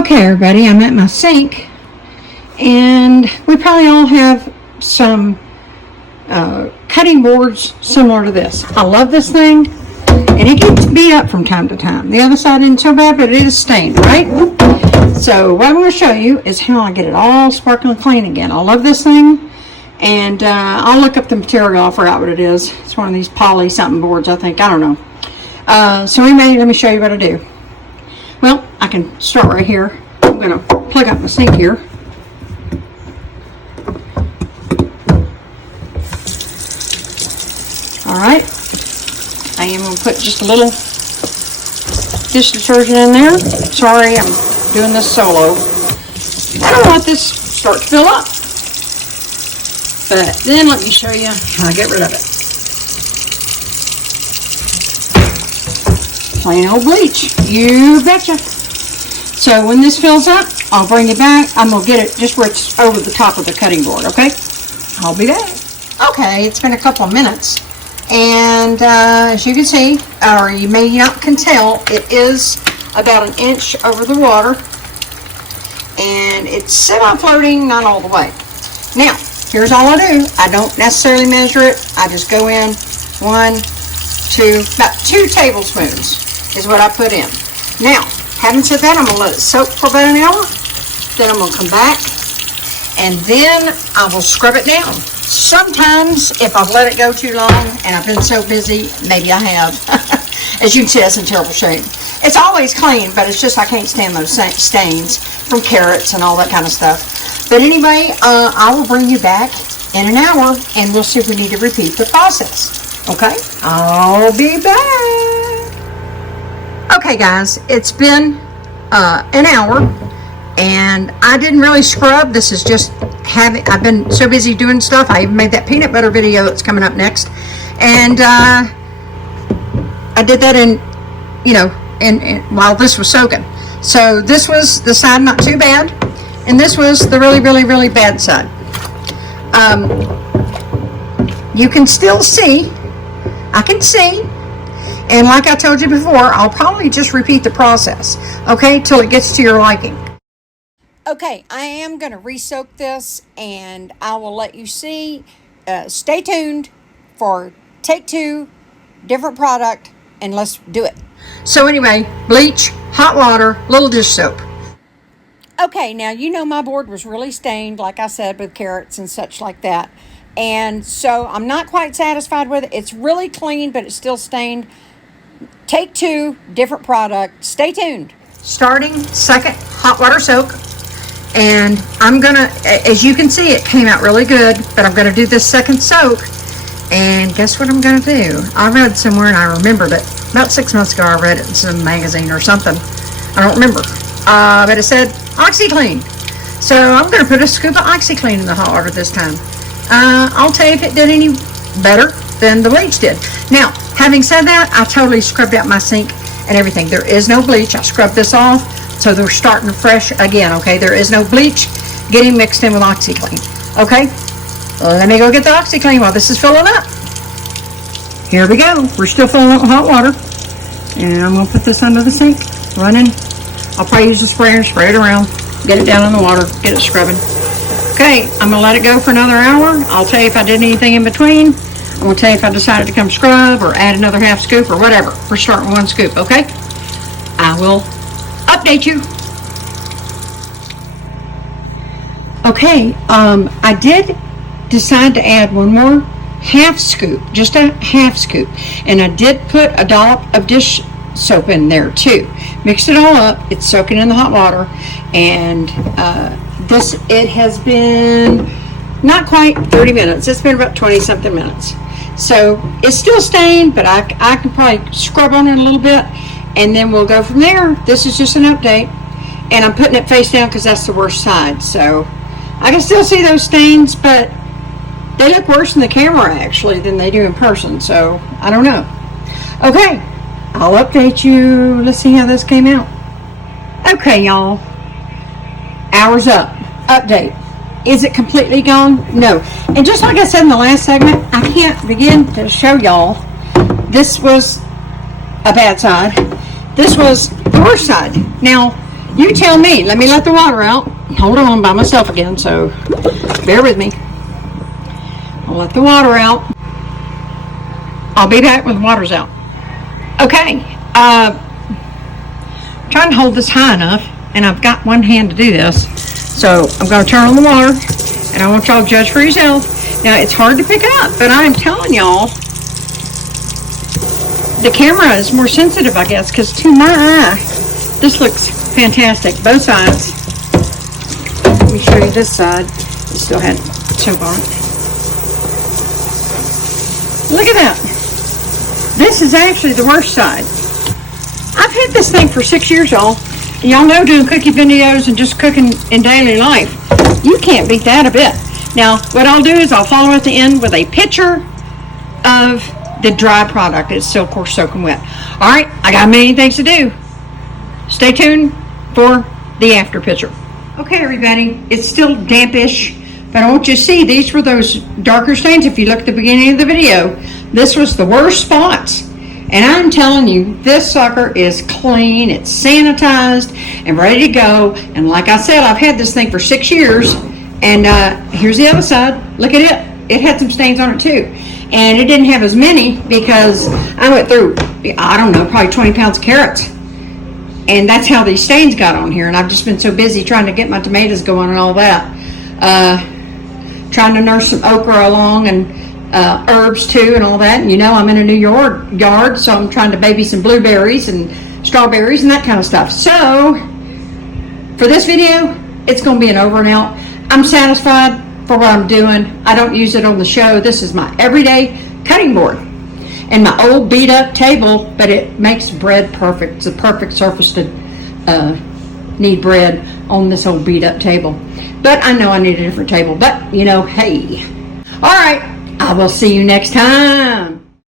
Okay, everybody, I'm at my sink, and we probably all have some cutting boards similar to this. I love this thing, and it gets beat up from time to time. The other side isn't so bad, but it is stained, right? So what I'm going to show you is how I get it all sparkling clean again. I love this thing, and I'll look up the material. I'll forget what it is. It's one of these poly something boards, I think. I don't know. So anyway, let me show you what I do. Well, I can start right here. I'm going to plug up my sink here. Alright, I am going to put just a little dish detergent in there. Sorry, I'm doing this solo. I don't want this start to fill up. But then let me show you how I get rid of it. Plain old bleach, you betcha. So when this fills up, I'll bring it back. I'm going to get it just where it's over the top of the cutting board, okay? I'll be back. Okay, it's been a couple of minutes. And as you can see, or you may not can tell, it is about an inch over the water. And it's semi-floating, not all the way. Now, here's all I do. I don't necessarily measure it. I just go in about 2 tablespoons is what I put in. Now, having said that, I'm going to let it soak for about an hour. Then I'm going to come back, and then I will scrub it down. Sometimes, if I've let it go too long, and I've been so busy, maybe I have. As you can see, that's in terrible shape. It's always clean, but it's just I can't stand those stains from carrots and all that kind of stuff. But anyway, I will bring you back in an hour, and we'll see if we need to repeat the process. Okay? I'll be back. Okay, guys, it's been an hour, and I didn't really scrub. This is just I've been so busy doing stuff. I even made that peanut butter video that's coming up next, and I did that in while this was soaking. So this was the side not too bad, and this was the really, really, really bad side. You can still see. I can see. And like I told you before, I'll probably just repeat the process, okay, till it gets to your liking. Okay, I am going to re-soak this, and I will let you see. Stay tuned for take 2, different product, and let's do it. So anyway, bleach, hot water, little dish soap. Okay, now you know my board was really stained, like I said, with carrots and such like that. And so I'm not quite satisfied with it. It's really clean, but it's still stained. Take 2, different product. Stay tuned. Starting second hot water soak. And I'm going to, as you can see, it came out really good. But I'm going to do this second soak. And guess what I'm going to do? I read somewhere, and I remembered it. About 6 months ago, I read it in some magazine or something. I don't remember. But it said OxyClean. So I'm going to put a scoop of OxyClean in the hot water this time. I'll tell you if it did any better than the bleach did. Now, having said that, I totally scrubbed out my sink and everything. There is no bleach. I scrubbed this off, so they're starting fresh again, okay? There is no bleach getting mixed in with OxyClean, okay? Let me go get the OxyClean while this is filling up. Here we go. We're still filling up with hot water. And I'm going to put this under the sink, running. I'll probably use the sprayer, spray it around, get it down in the water, get it scrubbing. Okay, I'm going to let it go for another hour. I'll tell you if I did anything in between. I'm going to tell you if I decided to come scrub or add another half scoop or whatever. We're starting with 1 scoop, okay? I will update you. Okay, I did decide to add 1 more half scoop, just a half scoop. And I did put a dollop of dish soap in there too. Mixed it all up. It's soaking in the hot water. And it has been not quite 30 minutes. It's been about 20 something minutes. So it's still stained, but I can probably scrub on it a little bit, and then we'll go from there. This is just an update, and I'm putting it face down because that's the worst side. So I can still see those stains, but they look worse in the camera actually than they do in person. So I don't know. Okay, I'll update you. Let's see how this came out. Okay, y'all. Hours up. Update. Is it completely gone? No. And just like I said in the last segment, I can't begin to show y'all. This was a bad side. This was the worst side. Now, You tell me. Let me let the water out. Hold on, I'm by myself again, so bear with me. I'll let the water out. I'll be back when the water's out. Okay, trying to hold this high enough, and I've got one hand to do this. So I'm going to turn on the water, and I want y'all to judge for yourself. Now, it's hard to pick up, but I'm telling y'all, the camera is more sensitive, I guess, because to my eye, this looks fantastic. Both sides. Let me show you this side. It still had soap on it. Look at that. This is actually the worst side. I've had this thing for 6 years, y'all. Y'all know doing cookie videos and just cooking in daily life. You can't beat that a bit. Now, what I'll do is I'll follow at the end with a picture of the dry product. It's still, of course, soaking wet. All right, I got many things to do. Stay tuned for the after picture. Okay, everybody, it's still dampish, but I want you to see these were those darker stains. If you look at the beginning of the video, this was the worst spots. And I'm telling you, this sucker is clean, it's sanitized, and ready to go. And like I said, I've had this thing for 6 years. And here's the other side. Look at it. It had some stains on it too. And it didn't have as many because I went through, I don't know, probably 20 pounds of carrots. And that's how these stains got on here. And I've just been so busy trying to get my tomatoes going and all that. Trying to nurse some okra along and herbs too and all that. And you know, I'm in a new yard, so I'm trying to baby some blueberries and strawberries and that kind of stuff. So for this video, it's going to be an over and out. I'm satisfied for what I'm doing. I don't use it on the show. This is my everyday cutting board and my old beat up table, but it makes bread perfect. It's a perfect surface to knead bread on this old beat up table. But I know I need a different table, but you know, hey. All right, I will see you next time.